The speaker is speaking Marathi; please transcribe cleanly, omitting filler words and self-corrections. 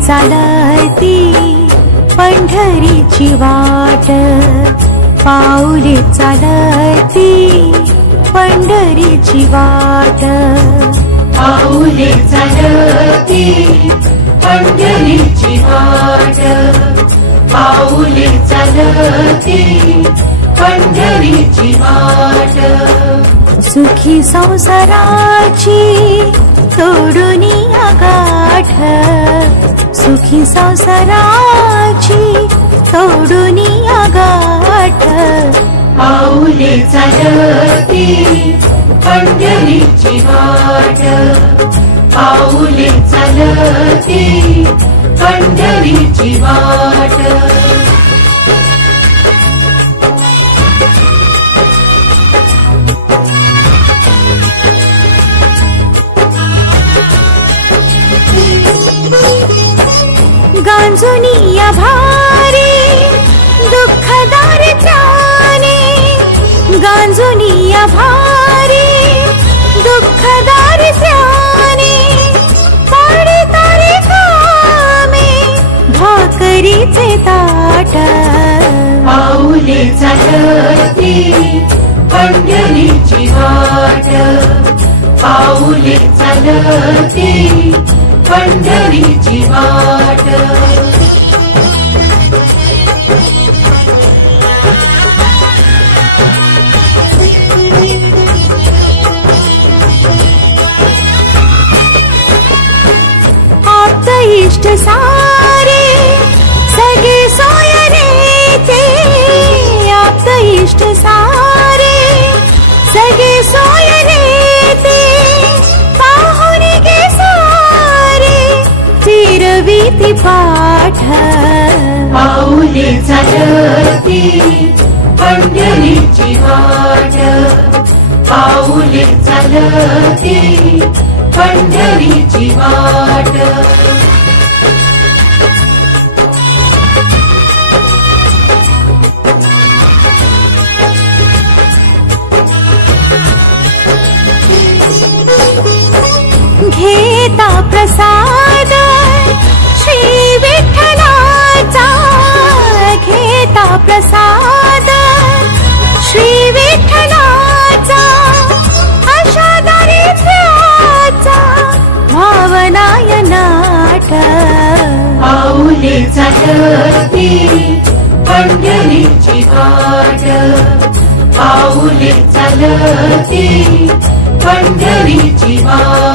चालती पंढरीची वाट, पाऊले चालती पंढरीची वाट, पाऊले चालती पंढरीची वाट, पाऊले चालती पंढरीची वाट। सुखी संसाराची तोडून गाठ, सुखी संसाराची तोडून गाठ, पाऊले चालती पंढरीची वाट, पाऊले चालती पंढरीची वाट। गांजुनिया भारी दुःखदार त्राणे, गांजुनिया भारी दुःखदार त्राणे, पाडे तारे कामे भाकरीचे ताट, पाऊले चालती पंढरीची वाट, पाऊले चालती पंढरीची वाट। आप्त इष्ट सारे सगे सोयरे ते, आप्त इष्ट सारे सगे सोयरे ते, पाहुणे गे सारे फिरवीती पाठ, पाऊले चालती पंढरीची वाट, पाऊले चालती पंढरीची वाट। घेता प्रसाद श्री विठ्ठलाचा, घेता प्रसाद श्री विठ्ठलाचा, अशा दारिद्र्याचा भावनाय नाट, पाऊले चालती पंढरीची वाट, पाऊले चालती पंढरीची वाट।